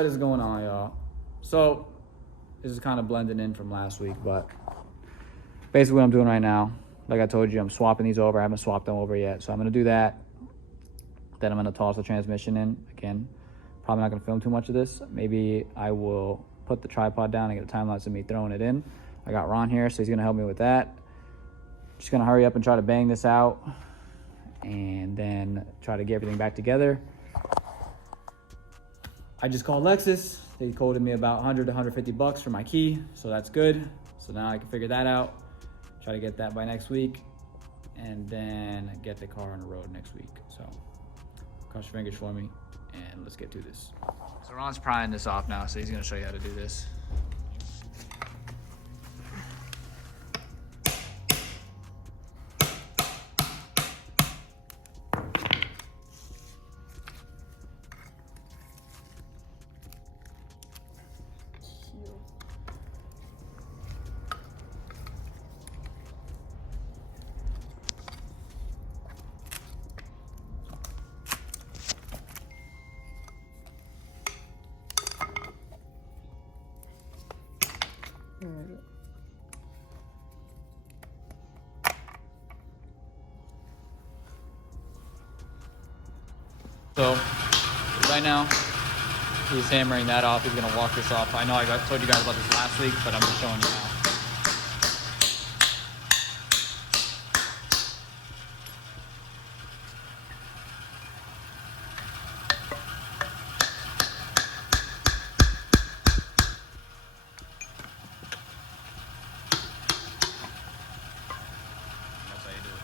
What is going on, y'all? So this is kind of blending in from last week, but basically what I'm doing right now, like I told you, I'm swapping these over. I haven't swapped them over yet, so I'm gonna do that. Then I'm gonna toss the transmission in again. Probably not gonna film too much of this. Maybe I will put the tripod down and get a time lapse of me throwing it in. I got Ron here, so he's gonna help me with that. Just gonna hurry up and try to bang this out and then try to get everything back together. I just called Lexus. They quoted me about 100 to 150 bucks for my key, so that's good. So now I can figure that out, try to get that by next week, and then get the car on the road next week. So cross your fingers for me, and let's get to this. So Ron's prying this off now, so he's gonna show you how to do this. So right now he's hammering that off. He's gonna walk this off. I know I told you guys about this last week, but I'm just showing you now. That's how you do it.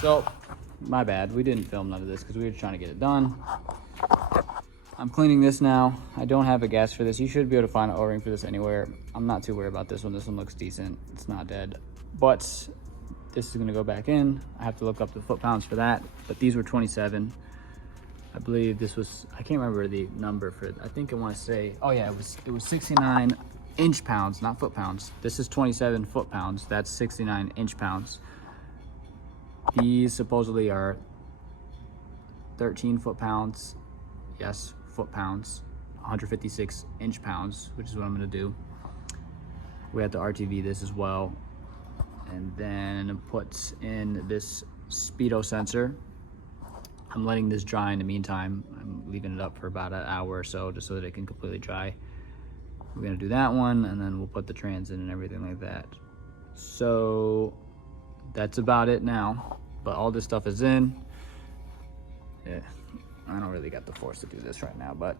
So, my bad. We didn't film none of this because we were trying to get it done. I'm cleaning this now. I don't have a gas for this. You should be able to find an O-ring for this anywhere. I'm not too worried about this one. This one looks decent. It's not dead. But this is going to go back in. I have to look up the foot-pounds for that. But these were 27. I believe this was, I can't remember the number for it. I think I want to say, oh yeah, it was 69 inch-pounds, not foot-pounds. This is 27 foot-pounds. That's 69 inch-pounds. These supposedly are 13 foot-pounds. Yes, foot-pounds. 156 inch-pounds, which is what I'm gonna do. We have to RTV this as well. And then put in this speedo sensor. I'm letting this dry in the meantime. I'm leaving it up for about an hour or so, just so that it can completely dry. We're gonna do that one, and then we'll put the trans in and everything like that. So that's about it now, but all this stuff is in. Yeah, I don't really got the force to do this right now, but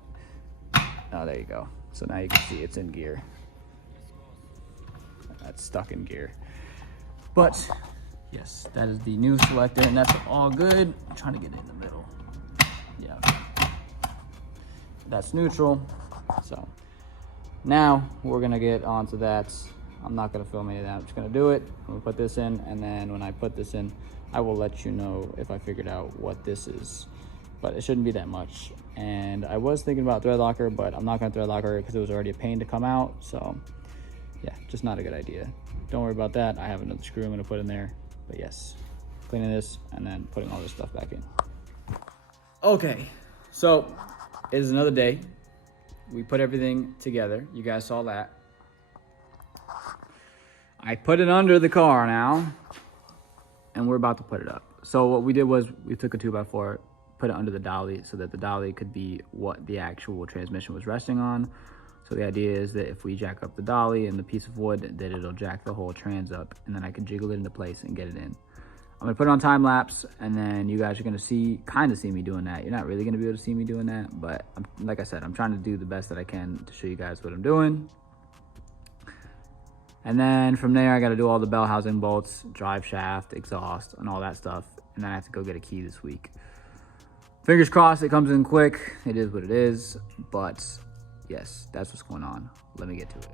oh, there you go. So now you can see it's in gear. That's stuck in gear. But yes, that is the new selector, and that's all good. I'm trying to get it in the middle. Yeah, that's neutral. So now we're gonna get onto that. I'm not gonna film any of that. I'm just gonna do it. I'm gonna put this in, and then when I put this in, I will let you know if I figured out what this is. But it shouldn't be that much. And I was thinking about thread locker, but I'm not gonna thread locker because it was already a pain to come out. So yeah, just not a good idea. Don't worry about that. I have another screw I'm gonna put in there. But yes, cleaning this and then putting all this stuff back in. Okay, so it is another day. We put everything together. You guys saw that. I put it under the car now, and we're about to put it up. So what we did was we took a 2x4, put it under the dolly so that the dolly could be what the actual transmission was resting on. So the idea is that if we jack up the dolly and the piece of wood, that it'll jack the whole trans up, and then I can jiggle it into place and get it in. I'm gonna put it on time lapse, and then you guys are gonna kind of see me doing that. You're not really gonna be able to see me doing that, but like I said, I'm trying to do the best that I can to show you guys what I'm doing. And then from there, I got to do all the bell housing bolts, drive shaft, exhaust, and all that stuff. And then I have to go get a key this week. Fingers crossed it comes in quick. It is what it is. But Yes, that's what's going on. Let me get to it.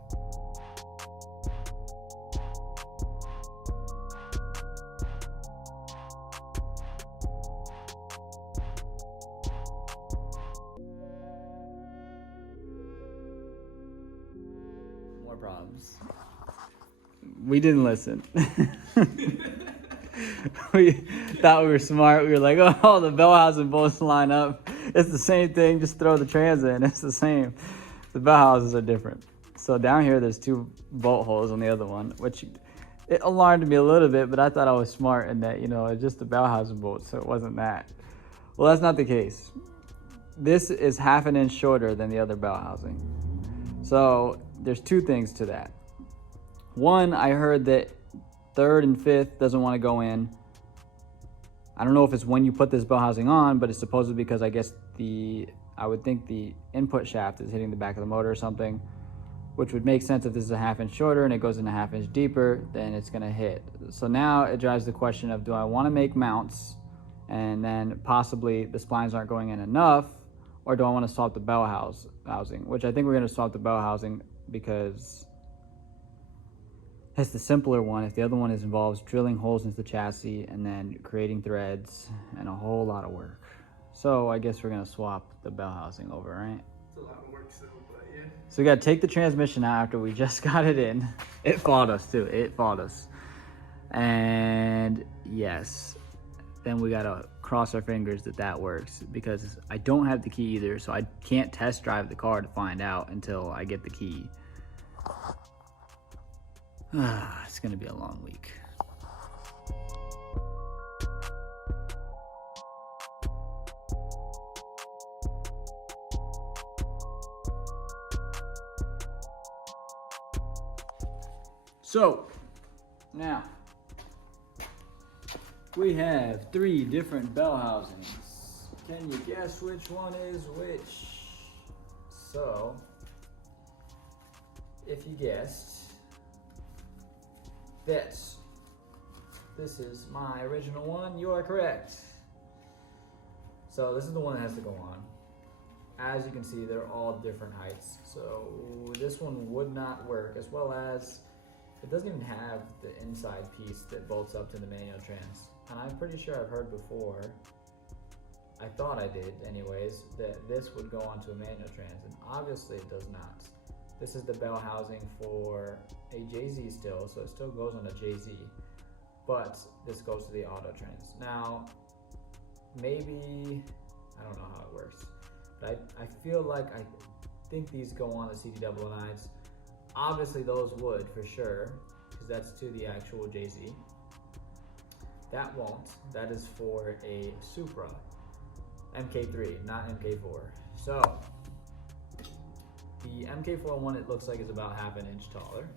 More problems. We didn't listen. We thought we were smart. We were like, oh, the bell housing bolts line up. It's the same thing. Just throw the trans in. It's the same. The bell houses are different. So down here, there's 2 bolt holes on the other one, which it alarmed me a little bit, but I thought I was smart in that, it's just the bell housing bolt, so it wasn't that. Well, that's not the case. This is 1/2 inch shorter than the other bell housing. So there's 2 things to that. One, I heard that 3rd and 5th doesn't want to go in. I don't know if it's when you put this bell housing on, but it's supposedly because I guess I would think the input shaft is hitting the back of the motor or something, which would make sense if this is a 1/2 inch shorter and it goes in a 1/2 inch deeper, then it's going to hit. So now it drives the question of, do I want to make mounts and then possibly the splines aren't going in enough, or do I want to swap the bell housing, which I think we're going to swap the bell housing because it's the simpler one. If the other one involves drilling holes into the chassis and then creating threads and a whole lot of work. So I guess we're gonna swap the bell housing over, right? It's a lot of work still, but yeah. So we gotta take the transmission out after we just got it in. It fought us too, it fought us. And yes, then we gotta cross our fingers that works, because I don't have the key either, so I can't test drive the car to find out until I get the key. It's gonna be a long week. So now we have 3 different bell housings. Can you guess which one is which? So if you guessed this is my original one, you are correct. So this is the one that has to go on. As you can see, they're all different heights. So this one would not work, as well as it doesn't even have the inside piece that bolts up to the manual trans. And I'm pretty sure I've heard before, I thought I did anyways, that this would go onto a manual trans, and obviously it does not. This is the bell housing for a JZ still, so it still goes on a JZ, but this goes to the auto trans. Now, maybe, I don't know how it works, but I feel like I think these go on the CD009s. Obviously those would for sure, because that's to the actual JZ. That won't. That is for a Supra, Mk3, not Mk4. So the Mk4 one, it looks like, is about 1/2 inch taller.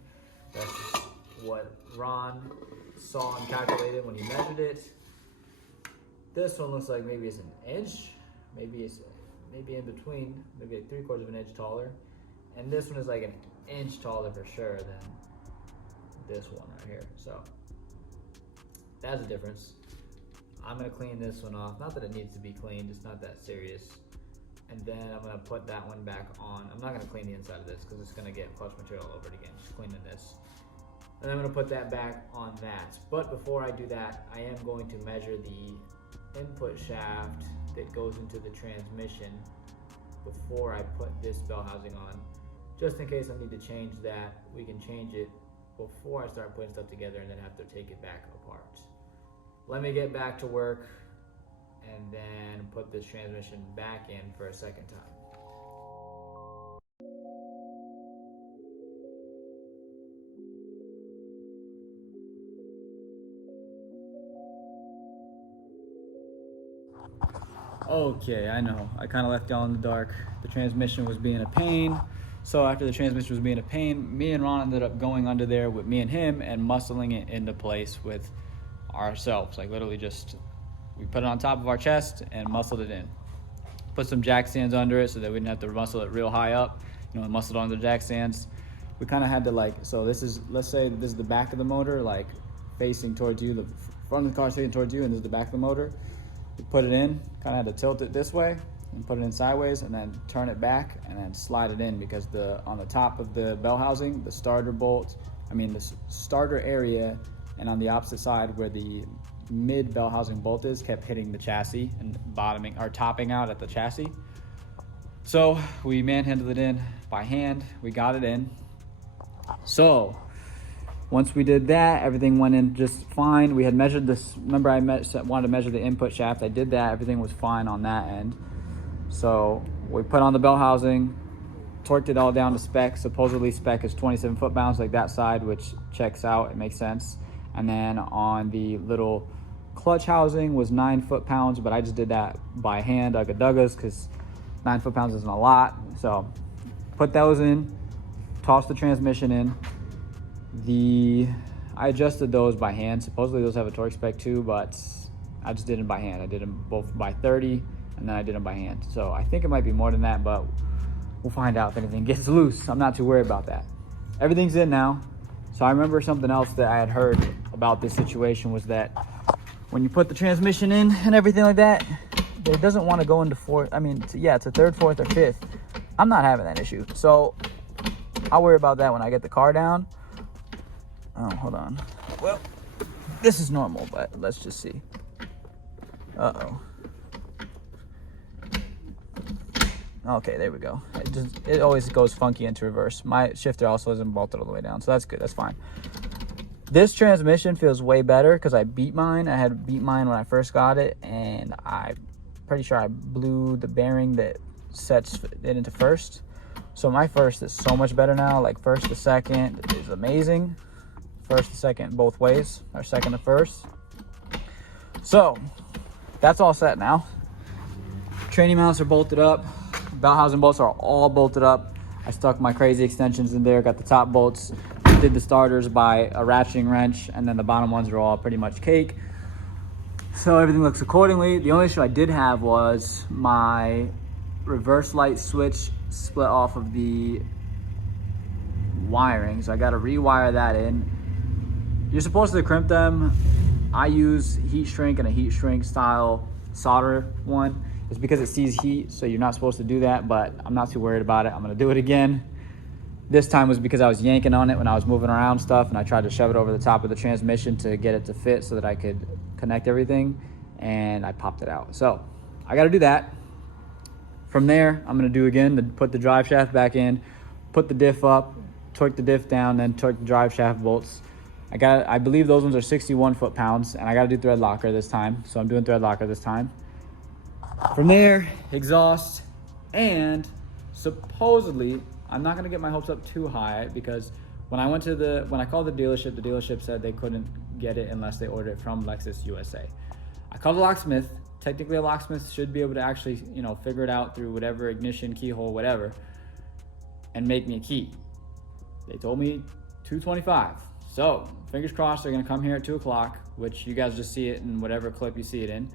That's just what Ron saw and calculated when he measured it. This one looks like maybe it's an inch, maybe in between, maybe like 3/4 of an inch taller. And this one is like an inch taller for sure than this one right here. So that's a difference. I'm gonna clean this one off. Not that it needs to be cleaned, it's not that serious. And then I'm gonna put that one back on. I'm not gonna clean the inside of this because it's gonna get clutch material all over it again, just cleaning this. And I'm gonna put that back on that. But before I do that, I am going to measure the input shaft that goes into the transmission before I put this bell housing on. Just in case I need to change that, we can change it before I start putting stuff together and then have to take it back apart. Let me get back to work and then put this transmission back in for a second time. Okay, I know, I kind of left y'all in the dark. The transmission was being a pain. So after the transmission was being a pain, me and Ron ended up going under there with me and him and muscling it into place with ourselves. Like literally just, we put it on top of our chest and muscled it in. Put some jack stands under it so that we didn't have to muscle it real high up, and muscle it on the jack stands. We kind of had to so this is, let's say this is the back of the motor, like facing towards you, the front of the car is facing towards you, and this is the back of the motor. We put it in, kind of had to tilt it this way, and put it in sideways, and then turn it back and then slide it in, because on the top of the bell housing, the starter starter area, and on the opposite side where the mid bell housing bolt is, kept hitting the chassis and topping out at the chassis. So we manhandled it in by hand. We got it in. So once we did that, everything went in just fine. We had measured this. Remember, I wanted to measure the input shaft. I did that. Everything was fine on that end. So we put on the bell housing, torqued it all down to spec. Supposedly spec is 27 foot-pounds, like that side, which checks out. It makes sense. And then on the little clutch housing was 9 foot-pounds, but I just did that by hand, ugga-duggas, because 9 foot-pounds isn't a lot. So put those in, tossed the transmission in. I adjusted those by hand. Supposedly those have a torque spec too, but I just did them by hand. I did them both by 30, and then I did them by hand. So I think it might be more than that, but we'll find out if anything gets loose. I'm not too worried about that. Everything's in now. So I remember something else that I had heard about this situation was that when you put the transmission in and everything like that, it doesn't want to go into fourth. I mean, it's a third, fourth, or fifth. I'm not having that issue. So I'll worry about that when I get the car down. Oh, hold on. Well, this is normal, but let's just see. Uh-oh. Okay, there we go. It always goes funky into reverse. My shifter also isn't bolted all the way down, so that's good. That's fine. This transmission feels way better because I beat mine. I had beat mine when I first got it, and I'm pretty sure I blew the bearing that sets it into first. So my first is so much better now. Like first to second is amazing. First to second both ways, or second to first. So that's all set now. Training mounts are bolted up. Bell housing bolts are all bolted up. I stuck my crazy extensions in there, got the top bolts, did the starters by a ratcheting wrench, and then the bottom ones are all pretty much cake. So everything looks accordingly. The only issue I did have was my reverse light switch split off of the wiring, so I got to rewire that in. You're supposed to crimp them. I use heat shrink and a heat shrink style solder one. It's because it sees heat, so you're not supposed to do that, but I'm not too worried about it. I'm gonna do it again. This time was because I was yanking on it when I was moving around stuff, and I tried to shove it over the top of the transmission to get it to fit so that I could connect everything, and I popped it out. So I gotta do that. From there, I'm gonna do again, put the drive shaft back in, put the diff up, torque the diff down, then torque the drive shaft bolts. I believe those ones are 61 foot-pounds, and I gotta do thread locker this time, so I'm doing thread locker this time. From there, exhaust, and supposedly, I'm not gonna get my hopes up too high, because when I called the dealership said they couldn't get it unless they ordered it from Lexus USA. I called a locksmith. Technically, a locksmith should be able to actually, figure it out through whatever ignition, keyhole, whatever, and make me a key. They told me $225. So fingers crossed they're gonna come here at 2 o'clock, which you guys just see it in whatever clip you see it in.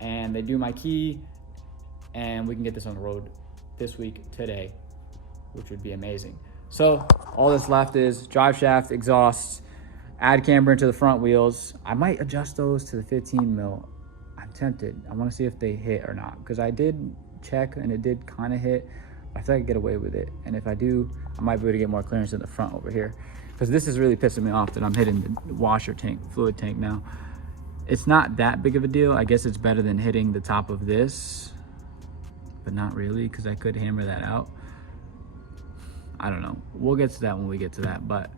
And they do my key, and we can get this on the road this week, today, which would be amazing. So all that's left is drive shaft, exhaust, add camber into the front wheels. I might adjust those to the 15 mil. I'm tempted. I want to see if they hit or not, because I did check and it did kind of hit. I feel like I can get away with it, and if I do, I might be able to get more clearance in the front over here, because this is really pissing me off that I'm hitting the washer tank, fluid tank now. It's not that big of a deal. I guess it's better than hitting the top of this, but not really, because I could hammer that out. I don't know. We'll get to that when we get to that, but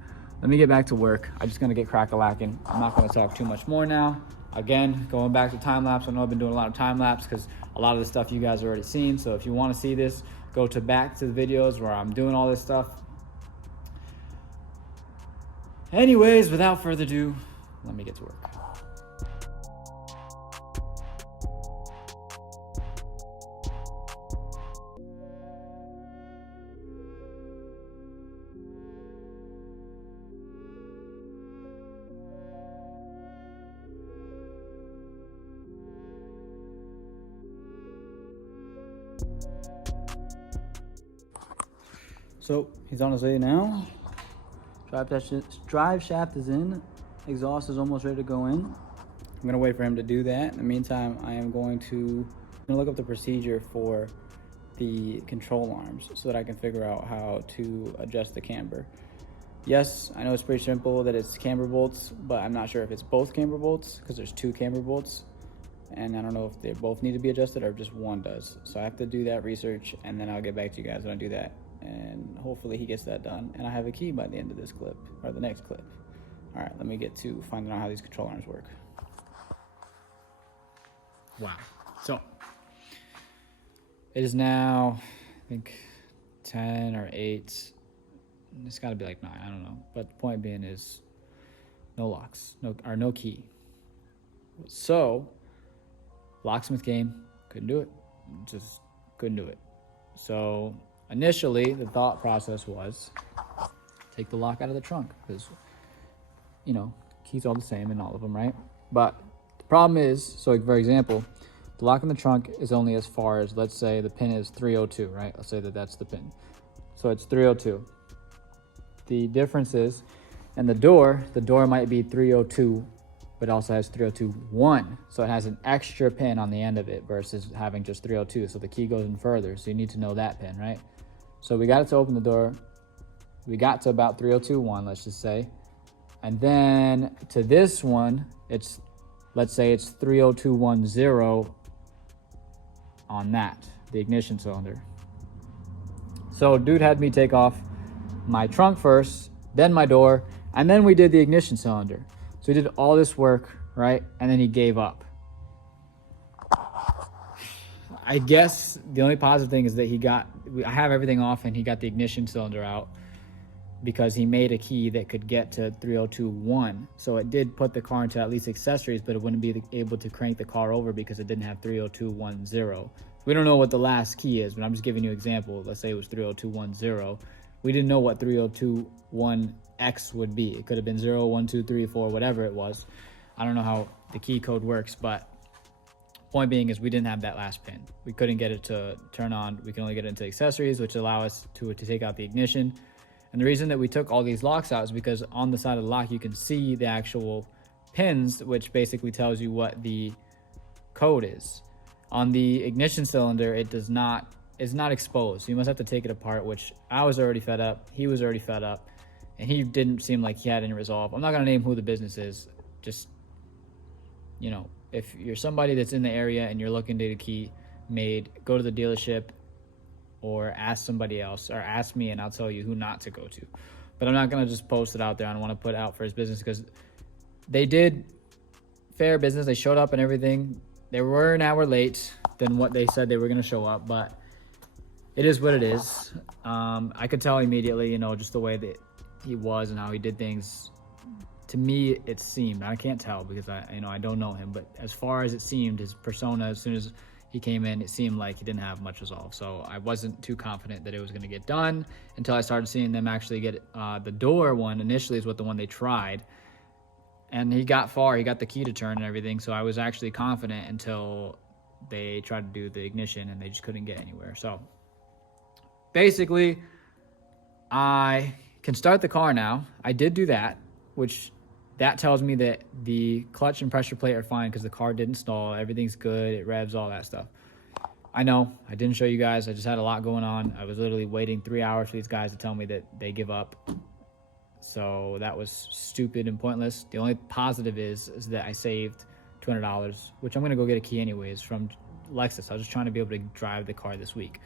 let me get back to work. I'm just gonna get crack-a-lacking. I'm not gonna talk too much more now. Again, going back to time-lapse. I know I've been doing a lot of time-lapse because a lot of the stuff you guys have already seen. So if you wanna see this, go back to the videos where I'm doing all this stuff. Anyways, without further ado, let me get to work. So he's on his way now. Drive shaft is in. Exhaust is almost ready to go in. I'm gonna wait for him to do that. In the meantime, I am going to gonna look up the procedure for the control arms so that I can figure out how to adjust the camber. Yes, I know it's pretty simple that it's camber bolts, but I'm not sure if it's both camber bolts because there's 2 camber bolts, and I don't know if they both need to be adjusted or just one does. So I have to do that research, and then I'll get back to you guys when I do that, and hopefully he gets that done, and I have a key by the end of this clip, or the next clip. All right, let me get to finding out how these control arms work. Wow. So it is now, I think, 10 or 8. It's got to be like 9, I don't know. But the point being is no locks, no key. So locksmith came, couldn't do it. Just couldn't do it. So initially the thought process was take the lock out of the trunk because, you know, keys all the same in all of them, right? But the problem is, so for example, the lock in the trunk is only as far as, let's say the pin is 302, right? Let's say that that's the pin. So it's 302. The difference is, and the door might be 302, but also has 302.1. So it has an extra pin on the end of it versus having just 302. So the key goes in further. So you need to know that pin, right? So we got it to open the door. We got to about 302.1, let's just say. And then to this one, it's, let's say it's 302.10 on that, the ignition cylinder. So dude had me take off my trunk first, then my door, and then we did the ignition cylinder. So we did all this work, right? And then he gave up. I guess the only positive thing is that I have everything off and he got the ignition cylinder out because he made a key that could get to 302.1. So it did put the car into at least accessories, but it wouldn't be able to crank the car over because it didn't have 302.10. We don't know what the last key is, but I'm just giving you an example. Let's say it was 302.10. We didn't know what 302.1x would be. It could have been 0, 1, 2, 3, 4, whatever it was. I don't know how the key code works, but point being is we didn't have that last pin. We couldn't get it to turn on. We can only get it into accessories, which allow us to take out the ignition. And the reason that we took all these locks out is because on the side of the lock, you can see the actual pins, which basically tells you what the code is. On the ignition cylinder, it's not exposed. So you must have to take it apart, which I was already fed up. He was already fed up, and he didn't seem like he had any resolve. I'm not going to name who the business is. Just, you know, if you're somebody that's in the area and you're looking to get a key made, go to the dealership or ask somebody else, or ask me and I'll tell you who not to go to. But I'm not going to just post it out there. I don't want to put it out for his business because they did fair business. They showed up and everything. They were an hour late than what they said they were going to show up, but it is what it is. I could tell immediately, you know, just the way that he was and how he did things. To me, it seemed, I can't tell because I don't know him, but as far as it seemed, his persona, as soon as he came in, it seemed like he didn't have much resolve. So I wasn't too confident that it was going to get done until I started seeing them actually get the door one. Initially is what the one they tried, and he got far. He got the key to turn and everything. So I was actually confident until they tried to do the ignition and they just couldn't get anywhere. So basically, I can start the car now. I did do that, which that tells me that the clutch and pressure plate are fine because the car didn't stall. Everything's good. It revs, all that stuff. I know I didn't show you guys. I just had a lot going on. I was literally waiting 3 hours for these guys to tell me that they give up. So that was stupid and pointless. The only positive is that I saved $200, which I'm going to go get a key anyways from Lexus. I was just trying to be able to drive the car this week.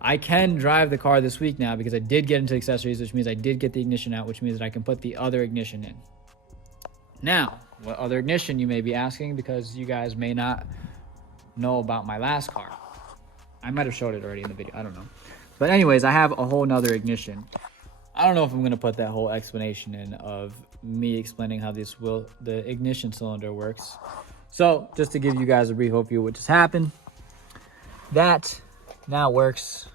I can drive the car this week now because I did get into accessories, which means I did get the ignition out, which means that I can put the other ignition in. Now, what other ignition, you may be asking, because you guys may not know about my last car. I might have showed it already in the video. I don't know. But anyways, I have a whole nother ignition. I don't know if I'm going to put that whole explanation in of me explaining how the ignition cylinder works. So just to give you guys a brief overview of what just happened, that now works.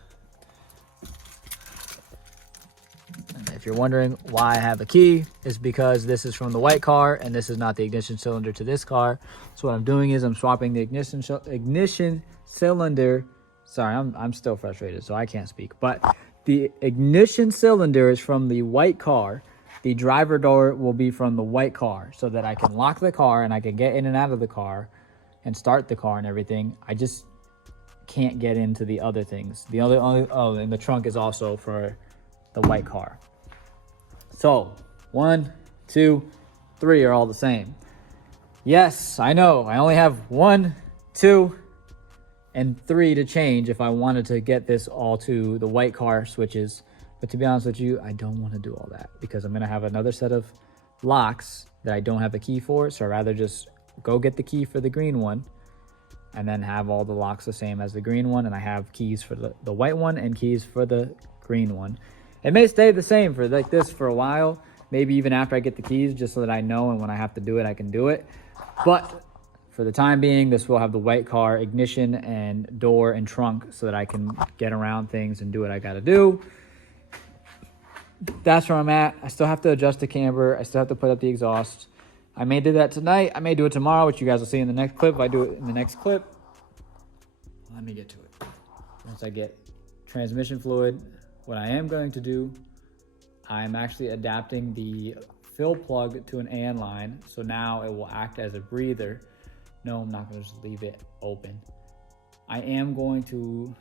And if you're wondering why I have a key, it's because this is from the white car and this is not the ignition cylinder to this car. So what I'm doing is I'm swapping the ignition cylinder. Sorry, I'm still frustrated, so I can't speak. But the ignition cylinder is from the white car. The driver door will be from the white car so that I can lock the car and I can get in and out of the car and start the car and everything. can't get into the other things. And the trunk is also for the white car. So 1, 2, 3 are all the same. Yes, I know. I only have 1, 2, and 3 to change if I wanted to get this all to the white car switches. But to be honest with you, I don't want to do all that because I'm going to have another set of locks that I don't have a key for. So I'd rather just go get the key for the green one and then have all the locks the same as the green one. And I have keys for the white one and keys for the green one. It may stay the same for like this for a while, maybe even after I get the keys, just so that I know, and when I have to do it, I can do it. But for the time being, this will have the white car ignition and door and trunk so that I can get around things and do what I got to do. That's where I'm at. I still have to adjust the camber. I still have to put up the exhaust. I may do that tonight. I may do it tomorrow, which you guys will see in the next clip. If I do it in the next clip, let me get to it. Once I get transmission fluid, what I am going to do, I'm actually adapting the fill plug to an AN line. So now it will act as a breather. No, I'm not going to just leave it open. I am going to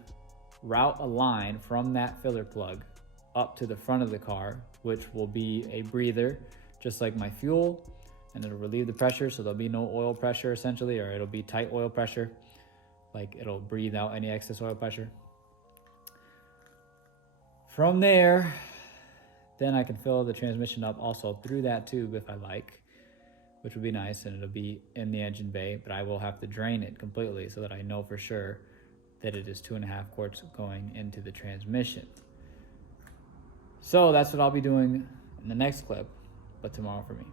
route a line from that filler plug up to the front of the car, which will be a breather, just like my fuel, and it'll relieve the pressure. So there'll be no oil pressure essentially, or it'll be tight oil pressure. Like it'll breathe out any excess oil pressure. From there, then I can fill the transmission up also through that tube if I like, which would be nice, and it'll be in the engine bay, but I will have to drain it completely so that I know for sure that it is 2.5 quarts going into the transmission. So that's what I'll be doing in the next clip, but tomorrow for me.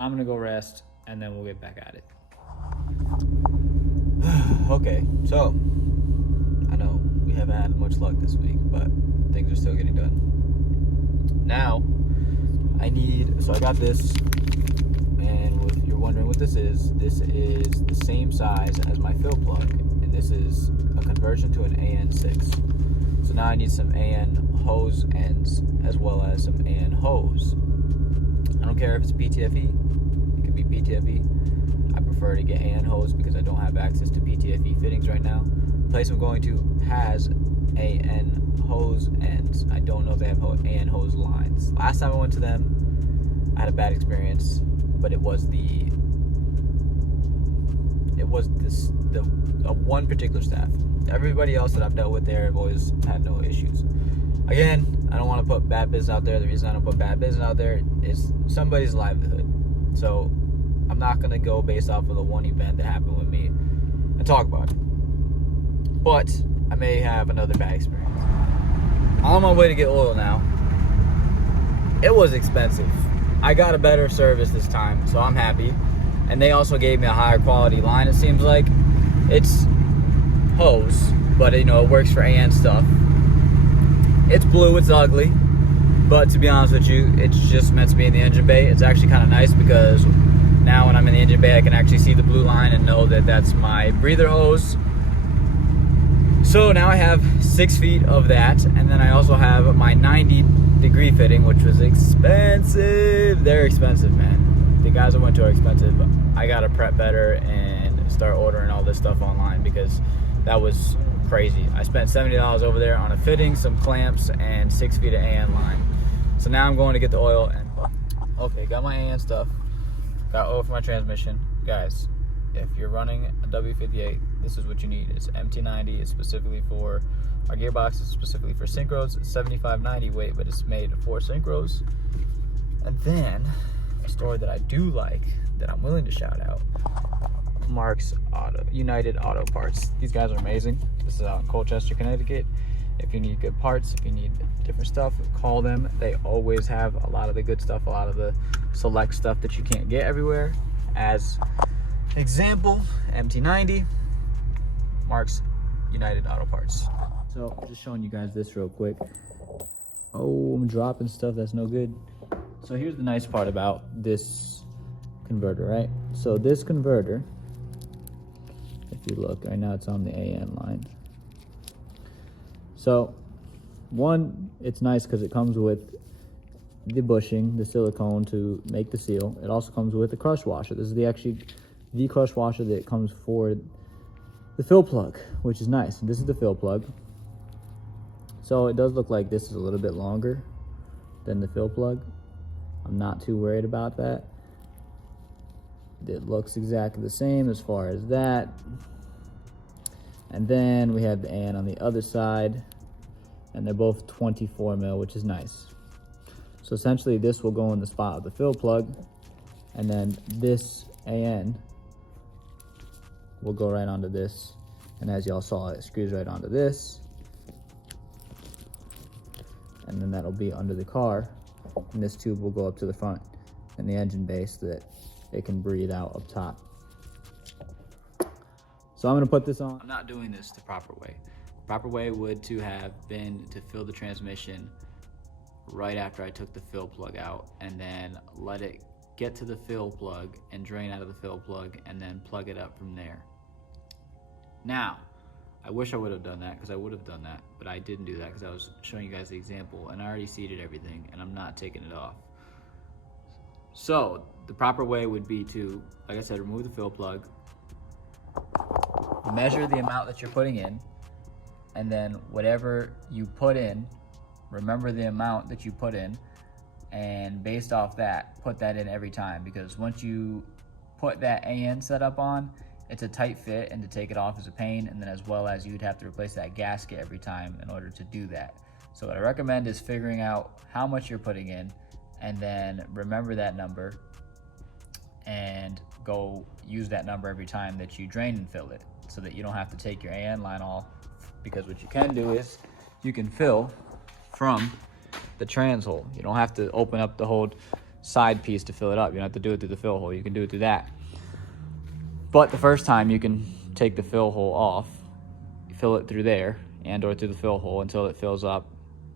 I'm gonna go rest and then we'll get back at it. Okay, so I know we haven't had much luck this week, but things are still getting done. Now, I got this, and if you're wondering what this is the same size as my fill plug, and this is a conversion to an AN6. So now I need some AN hose ends as well as some AN hose. I don't care if it's PTFE, it could be PTFE. I prefer to get AN hose because I don't have access to PTFE fittings right now. The place I'm going to has AN hose ends. I don't know if they have AN hose lines. Last time I went to them, I had a bad experience, but it was the one particular staff. Everybody else that I've dealt with there have always had no issues. Again, I don't want to put bad business out there. The reason I don't put bad business out there is somebody's livelihood. So I'm not going to go based off of the one event that happened with me and talk about it. But I may have another bad experience. On my way to get oil now. It was expensive. I got a better service this time, so I'm happy. And they also gave me a higher quality line. It seems like it's hose, but it works for AN stuff. It's blue, it's ugly, but to be honest with you, it's just meant to be in the engine bay. It's actually kind of nice because now when I'm in the engine bay, I can actually see the blue line and know that that's my breather hose. So now I have 6 feet of that, and then I also have my 90-degree fitting, which was expensive. They're expensive, man. The guys I went to are expensive. I gotta prep better and start ordering all this stuff online because that was crazy. I spent $70 over there on a fitting, some clamps, and 6 feet of AN line. So now I'm going to get the oil and okay, got my AN stuff, got oil for my transmission. Guys, if you're running a W58, this is what you need. It's MT90. It's specifically for our gearbox. It's specifically for synchros. It's 75/90 weight, but it's made for synchros. And then a store that I do like, that I'm willing to shout out, United Auto Parts. These guys are amazing. This is out in Colchester, Connecticut. If you need good parts, if you need different stuff, call them. They always have a lot of the good stuff, a lot of the select stuff that you can't get everywhere. As example, MT90, Mark's United Auto Parts. So I'm just showing you guys this real quick. Oh, I'm dropping stuff that's no good. So here's the nice part about this converter, right? So this converter, if you look right now, it's on the AN line. So one, it's nice because it comes with the bushing, the silicone to make the seal. It also comes with the crush washer. This is the crush washer that comes for the fill plug, which is nice. And this is the fill plug. So it does look like this is a little bit longer than the fill plug. I'm not too worried about that. It looks exactly the same as far as that. And then we have the AN on the other side, and they're both 24 mil, which is nice. So essentially this will go in the spot of the fill plug, and then this AN will go right onto this. And as y'all saw, it screws right onto this. And then that'll be under the car. And this tube will go up to the front and the engine bay so that it can breathe out up top. So I'm gonna put this on. I'm not doing this the proper way. The proper way would to have been to fill the transmission right after I took the fill plug out, and then let it get to the fill plug and drain out of the fill plug, and then plug it up from there. Now, I wish I would have done that, because I would have done that, but I didn't do that because I was showing you guys the example, and I already seated everything, and I'm not taking it off. So the proper way would be to, like I said, remove the fill plug, measure the amount that you're putting in, and then whatever you put in, remember the amount that you put in, and based off that, put that in every time, because once you put that AN setup on, it's a tight fit, and to take it off is a pain, and then as well as you'd have to replace that gasket every time in order to do that. So what I recommend is figuring out how much you're putting in, and then remember that number, and go use that number every time that you drain and fill it, so that you don't have to take your AN line off, because what you can do is you can fill from the trans hole. You don't have to open up the whole side piece to fill it up. You don't have to do it through the fill hole. You can do it through that. But the first time you can take the fill hole off, fill it through there and or through the fill hole until it fills up,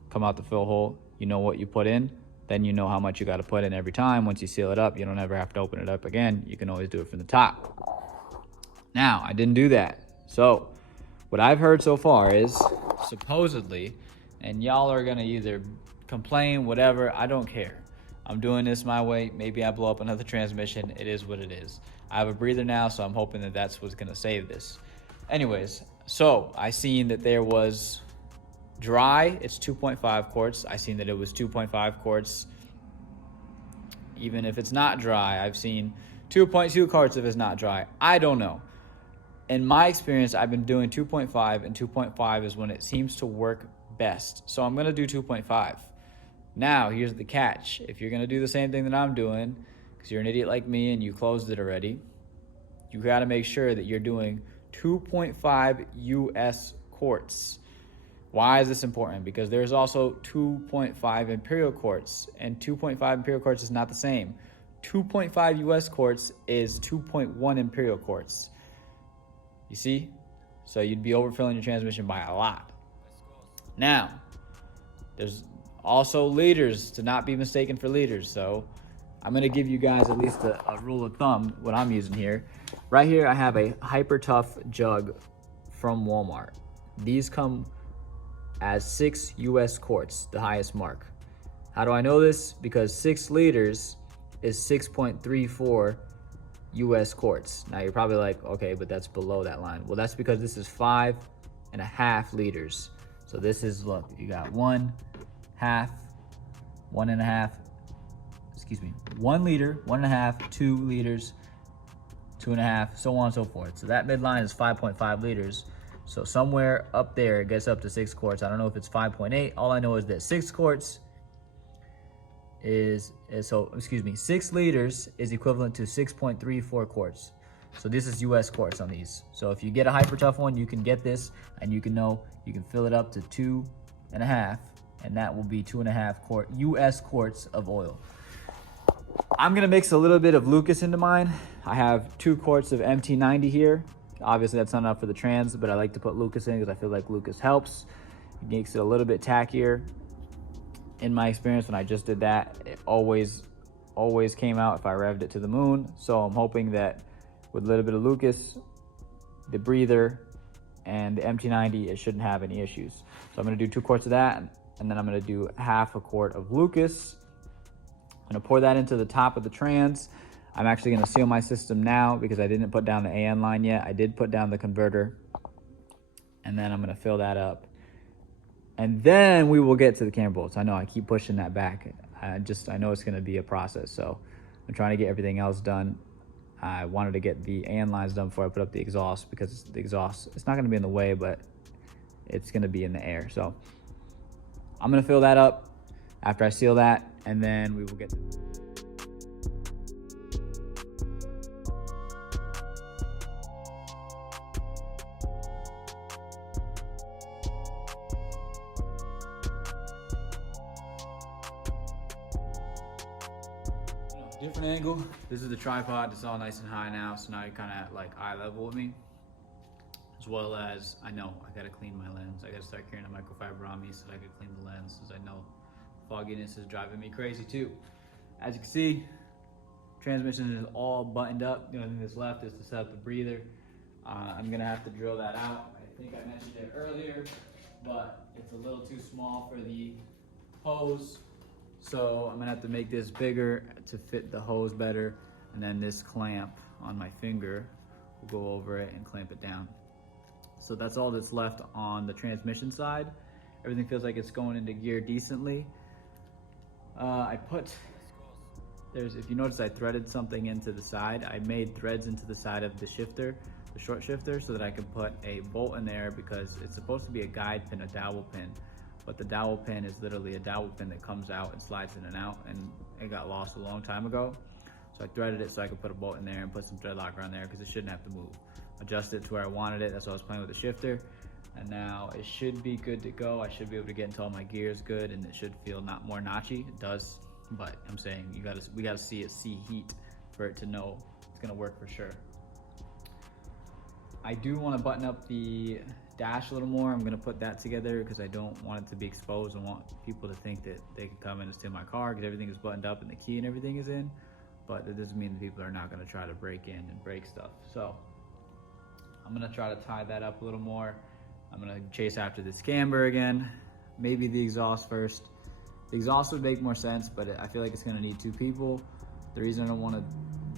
come out the fill hole, you know what you put in, then you know how much you got to put in every time. Once you seal it up, you don't ever have to open it up again. You can always do it from the top. Now, I didn't do that. So what I've heard so far is supposedly, and y'all are going to either complain, whatever, I don't care. I'm doing this my way. Maybe I blow up another transmission. It is what it is. I have a breather now, so I'm hoping that that's what's gonna save this. Anyways, so I seen that there was dry, it's 2.5 quarts. I seen that it was 2.5 quarts. Even if it's not dry, I've seen 2.2 quarts if it's not dry. I don't know. In my experience, I've been doing 2.5, and 2.5 is when it seems to work best. So I'm gonna do 2.5. Now, here's the catch. If you're gonna do the same thing that I'm doing, because you're an idiot like me and you closed it already, you gotta make sure that you're doing 2.5 US quarts. Why is this important? Because there's also 2.5 imperial quarts, and 2.5 imperial quarts is not the same. 2.5 US quarts is 2.1 imperial quarts. You see? So you'd be overfilling your transmission by a lot. Now, there's also liters, to not be mistaken for liters. So I'm gonna give you guys at least a rule of thumb, what I'm using here. Right here, I have a Hyper Tough jug from Walmart. These come as 6 US quarts, the highest mark. How do I know this? Because 6 liters is 6.34 US quarts. Now you're probably like, okay, but that's below that line. Well, that's because this is 5.5 liters. So this is, look, you got 1 liter, 1.5, 2 liters, 2.5, so on and so forth. So that midline is 5.5 liters. So somewhere up there, it gets up to 6 quarts. I don't know if it's 5.8. All I know is that 6 quarts is 6 liters is equivalent to 6.34 quarts. So this is US quarts on these. So if you get a Hyper Tough one, you can get this, and you can know you can fill it up to 2.5, and that will be 2.5 US quarts of oil. I'm gonna mix a little bit of Lucas into mine. I have 2 quarts of MT90 here. Obviously that's not enough for the trans, but I like to put Lucas in because I feel like Lucas helps. It makes it a little bit tackier. In my experience, when I just did that, it always came out if I revved it to the moon. So I'm hoping that with a little bit of Lucas, the breather, and the MT90, it shouldn't have any issues. So I'm gonna do 2 quarts of that, and then I'm gonna do 1/2 quart of Lucas. I'm gonna pour that into the top of the trans. I'm actually gonna seal my system now because I didn't put down the AN line yet. I did put down the converter. and then I'm gonna fill that up. And then we will get to the camber bolts. I know I keep pushing that back. I know it's gonna be a process. So I'm trying to get everything else done. I wanted to get the AN lines done before I put up the exhaust, because the exhaust, it's not gonna be in the way, but it's gonna be in the air. So I'm gonna fill that up after I seal that, and then we will get to different angle. This is the tripod. It's all nice and high now, so now you're kind of at like eye level with me. As well as, I know I gotta clean my lens. I gotta start carrying a microfiber on me so that I can clean the lens, as I know fogginess is driving me crazy too. As you can see, transmission is all buttoned up. The only thing that's left is to set up the breather. I'm gonna have to drill that out. I think I mentioned it earlier, but it's a little too small for the hose. So I'm gonna have to make this bigger to fit the hose better. And then this clamp on my finger will go over it and clamp it down. So that's all that's left on the transmission side. Everything feels like it's going into gear decently. If you notice, I threaded something into the side. I made threads into the side of the shifter, the short shifter, so that I could put a bolt in there, because it's supposed to be a guide pin, a dowel pin. But the dowel pin is literally a dowel pin that comes out and slides in and out, and it got lost a long time ago. So I threaded it so I could put a bolt in there and put some thread locker on there, because it shouldn't have to move. Adjust it to where I wanted it. That's why I was playing with the shifter. And now it should be good to go. I should be able to get into all my gears good, and it should feel not more notchy. It does, but I'm saying we gotta see heat for it to know it's gonna work for sure. I do want to button up the dash a little more. I'm gonna put that together because I don't want it to be exposed. I want people to think that they can come in and steal my car, because everything is buttoned up and the key and everything is in. But that doesn't mean that people are not gonna try to break in and break stuff. So I'm gonna try to tie that up a little more. I'm gonna chase after this camber again. Maybe the exhaust first. The exhaust would make more sense, but I feel like it's gonna need 2 people. The reason I don't wanna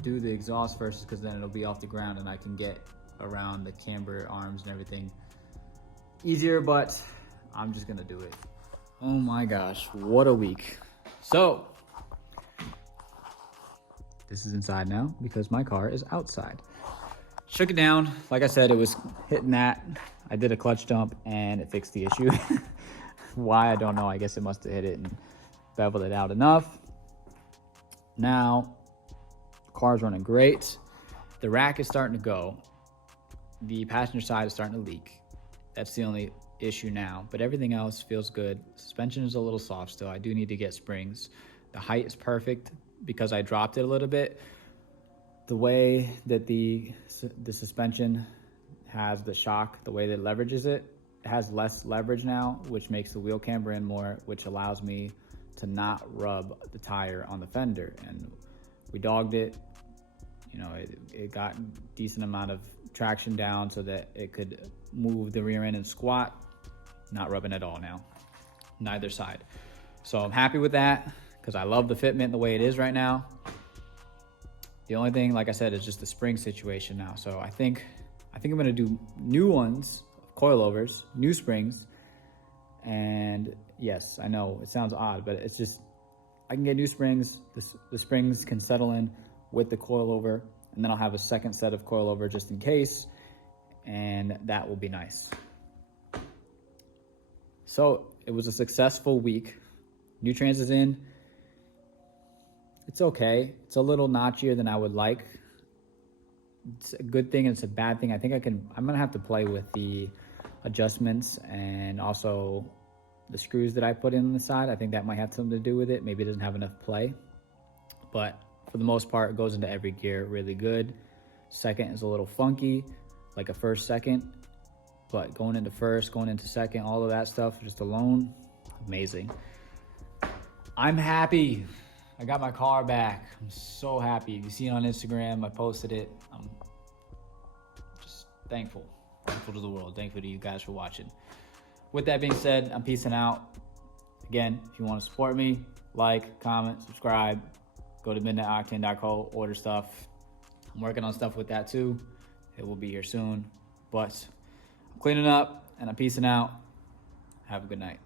do the exhaust first is because then it'll be off the ground and I can get around the camber arms and everything easier, but I'm just gonna do it. Oh my gosh, what a week. So, this is inside now because my car is outside. Shook it down. Like I said, it was hitting that. I did a clutch dump and it fixed the issue. Why, I don't know. I guess it must have hit it and beveled it out enough. Now, the car's running great. The rack is starting to go. The passenger side is starting to leak. That's the only issue now, but everything else feels good. Suspension is a little soft still. I do need to get springs. The height is perfect because I dropped it a little bit. The way that the suspension has the shock, the way that it leverages it, it has less leverage now, which makes the wheel camber in more, which allows me to not rub the tire on the fender. And we dogged it. You know, it got a decent amount of traction down so that it could move the rear end and squat. Not rubbing at all now, neither side. So I'm happy with that because I love the fitment the way it is right now. The only thing, like I said, is just the spring situation now. So I think I'm gonna do new ones, coilovers, new springs. And yes, I know it sounds odd, but it's just, I can get new springs. The springs can settle in with the coilover, and then I'll have a second set of coilover just in case, and that will be nice. So it was a successful week. New trans is in. It's okay. It's a little notchier than I would like. It's a good thing and it's a bad thing. I'm gonna have to play with the adjustments and also the screws that I put in on the side. I think that might have something to do with it. Maybe it doesn't have enough play, but for the most part, it goes into every gear really good. Second is a little funky, like a first, second, but going into first, going into second, all of that stuff just alone, amazing. I'm happy. I got my car back. I'm so happy. If you see it on Instagram, I posted it. I'm just thankful to the world, thankful to you guys for watching. With that being said, I'm peacing out. Again, if you want to support me, like, comment, subscribe, go to midnightoctane.co, order stuff. I'm working on stuff with that too. It will be here soon, but I'm cleaning up. and I'm peacing out. Have a good night.